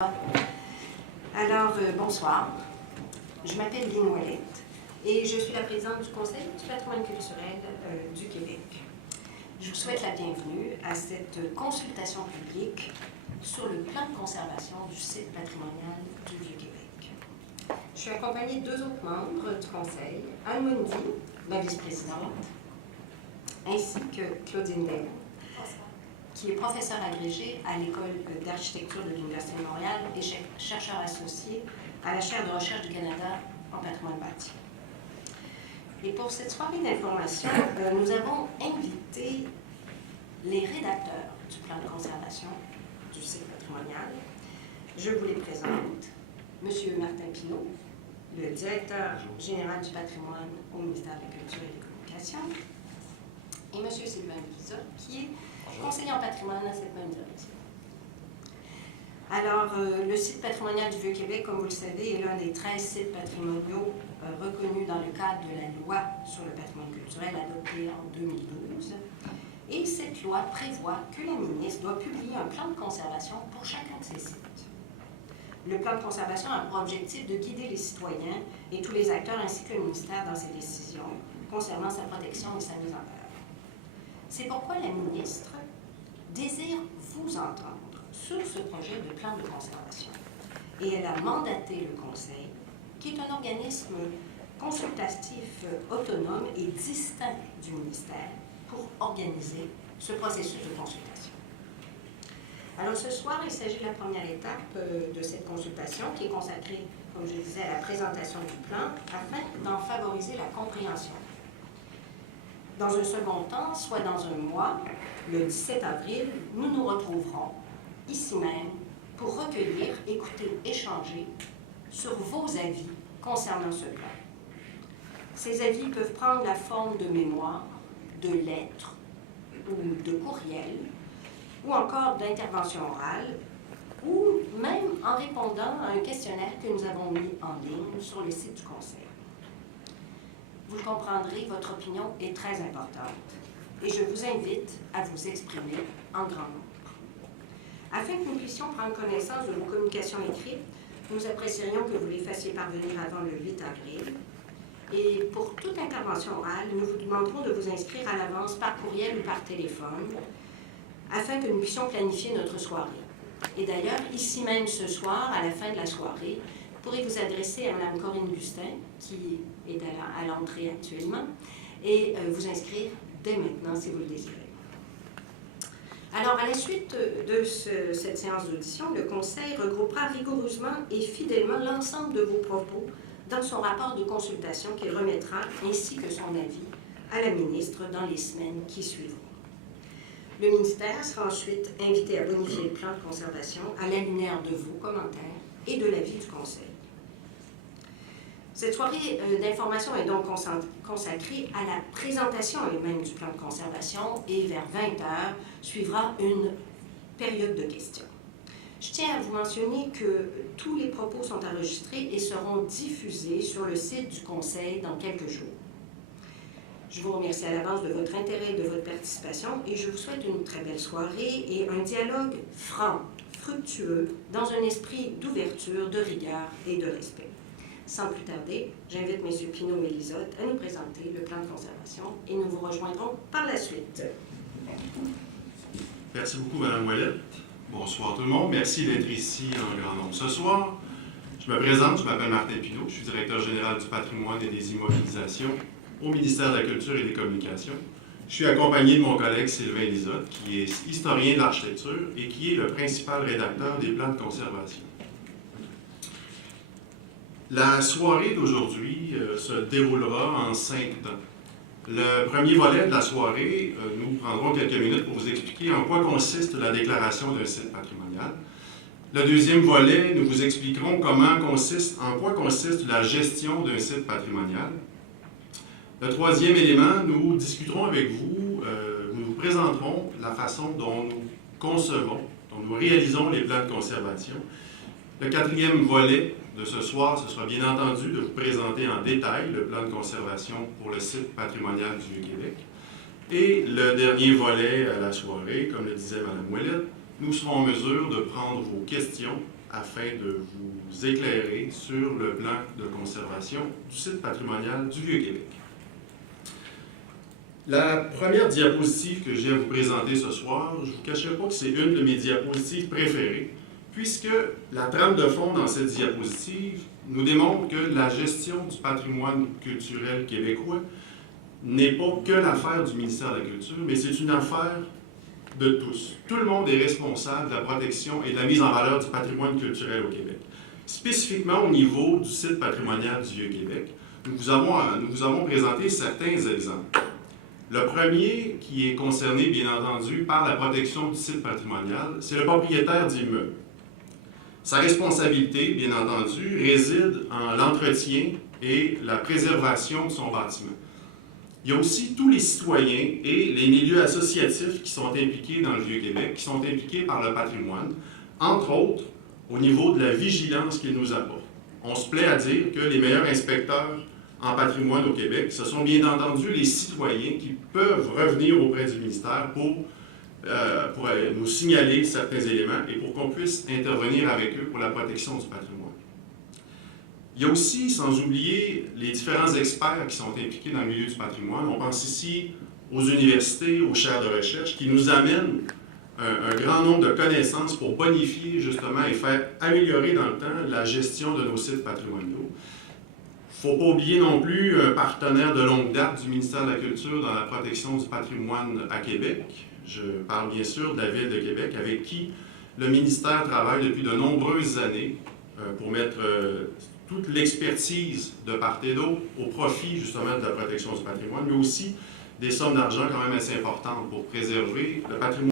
Alors, bonsoir. Je m'appelle Lynn Ouellette et je suis la présidente du Conseil du patrimoine culturel du Québec. Je vous souhaite la bienvenue à cette consultation publique sur le plan de conservation du site patrimonial du Vieux-Québec. Je suis accompagnée de deux autres membres du Conseil, Anne Mundy, ma vice-présidente, ainsi que Claudine Daillon, qui est professeur agrégé à l'École d'architecture de l'Université de Montréal et chercheur associé à la chaire de recherche du Canada en patrimoine bâti. Et pour cette soirée d'information, nous avons invité les rédacteurs du plan de conservation du site patrimonial. Je vous les présente. M. Martin Pinault, le directeur général du patrimoine au ministère de la Culture et des Communications, et M. Sylvain Lizotte, qui est conseiller en patrimoine à cette même direction. Alors, le site patrimonial du Vieux-Québec, comme vous le savez, est l'un des 13 sites patrimoniaux reconnus dans le cadre de la loi sur le patrimoine culturel adoptée en 2012. Et cette loi prévoit que la ministre doit publier un plan de conservation pour chacun de ces sites. Le plan de conservation a pour objectif de guider les citoyens et tous les acteurs ainsi que le ministère dans ses décisions concernant sa protection et sa mise en œuvre. C'est pourquoi la ministre désire vous entendre sur ce projet de plan de conservation. Et elle a mandaté le Conseil, qui est un organisme consultatif autonome et distinct du ministère, pour organiser ce processus de consultation. Alors ce soir, il s'agit de la première étape de cette consultation qui est consacrée, comme je disais, à la présentation du plan afin d'en favoriser la compréhension. Dans un second temps, soit dans un mois, le 17 avril, nous nous retrouverons ici même pour recueillir, écouter, échanger sur vos avis concernant ce plan. Ces avis peuvent prendre la forme de mémoires, de lettres ou de courriels, ou encore d'interventions orales, ou même en répondant à un questionnaire que nous avons mis en ligne sur le site du Conseil. Vous le comprendrez, votre opinion est très importante et je vous invite à vous exprimer en grand nombre. Afin que nous puissions prendre connaissance de vos communications écrites, nous apprécierions que vous les fassiez parvenir avant le 8 avril. Et pour toute intervention orale, nous vous demanderons de vous inscrire à l'avance par courriel ou par téléphone afin que nous puissions planifier notre soirée. Et d'ailleurs, ici même ce soir, à la fin de la soirée, vous pourrez vous adresser à Mme Corinne Gustin, qui est à l'entrée actuellement, et vous inscrire dès maintenant si vous le désirez. Alors, à la suite de cette séance d'audition, le Conseil regroupera rigoureusement et fidèlement l'ensemble de vos propos dans son rapport de consultation qu'il remettra, ainsi que son avis, à la ministre dans les semaines qui suivront. Le ministère sera ensuite invité à bonifier le plan de conservation à la lumière de vos commentaires et de l'avis du Conseil. Cette soirée d'information est donc consacrée à la présentation elle-même du plan de conservation et vers 20h suivra une période de questions. Je tiens à vous mentionner que tous les propos sont enregistrés et seront diffusés sur le site du Conseil dans quelques jours. Je vous remercie à l'avance de votre intérêt et de votre participation et je vous souhaite une très belle soirée et un dialogue franc, fructueux, dans un esprit d'ouverture, de rigueur et de respect. Sans plus tarder, j'invite M. Pinault et Lizotte à nous présenter le plan de conservation et nous vous rejoindrons par la suite. Merci beaucoup, Mme Ouellette. Bonsoir tout le monde. Merci d'être ici en grand nombre ce soir. Je me présente, je m'appelle Martin Pinault, je suis directeur général du patrimoine et des immobilisations au ministère de la Culture et des Communications. Je suis accompagné de mon collègue Sylvain Lizotte, qui est historien de l'architecture et qui est le principal rédacteur des plans de conservation. La soirée d'aujourd'hui se déroulera en 5 temps. Le premier volet de la soirée, nous prendrons quelques minutes pour vous expliquer en quoi consiste la déclaration d'un site patrimonial. Le deuxième volet, nous vous expliquerons en quoi consiste la gestion d'un site patrimonial. Le troisième élément, nous discuterons avec vous, nous vous présenterons la façon dont nous concevons, dont nous réalisons les plans de conservation. Le quatrième volet de ce soir, ce sera bien entendu de vous présenter en détail le plan de conservation pour le site patrimonial du Vieux-Québec. Et le dernier volet à la soirée, comme le disait Mme Ouellette, nous serons en mesure de prendre vos questions afin de vous éclairer sur le plan de conservation du site patrimonial du Vieux-Québec. La première diapositive que j'ai à vous présenter ce soir, je ne vous cacherai pas que c'est une de mes diapositives préférées, puisque la trame de fond dans cette diapositive nous démontre que la gestion du patrimoine culturel québécois n'est pas que l'affaire du ministère de la Culture, mais c'est une affaire de tous. Tout le monde est responsable de la protection et de la mise en valeur du patrimoine culturel au Québec. Spécifiquement au niveau du site patrimonial du Vieux-Québec, nous vous avons présenté certains exemples. Le premier, qui est concerné, bien entendu, par la protection du site patrimonial, c'est le propriétaire d'immeuble. Sa responsabilité, bien entendu, réside en l'entretien et la préservation de son bâtiment. Il y a aussi tous les citoyens et les milieux associatifs qui sont impliqués dans le Vieux-Québec, qui sont impliqués par le patrimoine, entre autres au niveau de la vigilance qu'il nous apporte. On se plaît à dire que les meilleurs inspecteurs en patrimoine au Québec, ce sont bien entendu les citoyens qui peuvent revenir auprès du ministère pour nous signaler certains éléments et pour qu'on puisse intervenir avec eux pour la protection du patrimoine. Il y a aussi, sans oublier, les différents experts qui sont impliqués dans le milieu du patrimoine. On pense ici aux universités, aux chaires de recherche, qui nous amènent un grand nombre de connaissances pour bonifier justement et faire améliorer dans le temps la gestion de nos sites patrimoniaux. Il ne faut pas oublier non plus un partenaire de longue date du ministère de la Culture dans la protection du patrimoine à Québec. Je parle bien sûr de la Ville de Québec, avec qui le ministère travaille depuis de nombreuses années pour mettre toute l'expertise de part et d'autre au profit justement de la protection du patrimoine, mais aussi des sommes d'argent quand même assez importantes pour préserver le patrimoine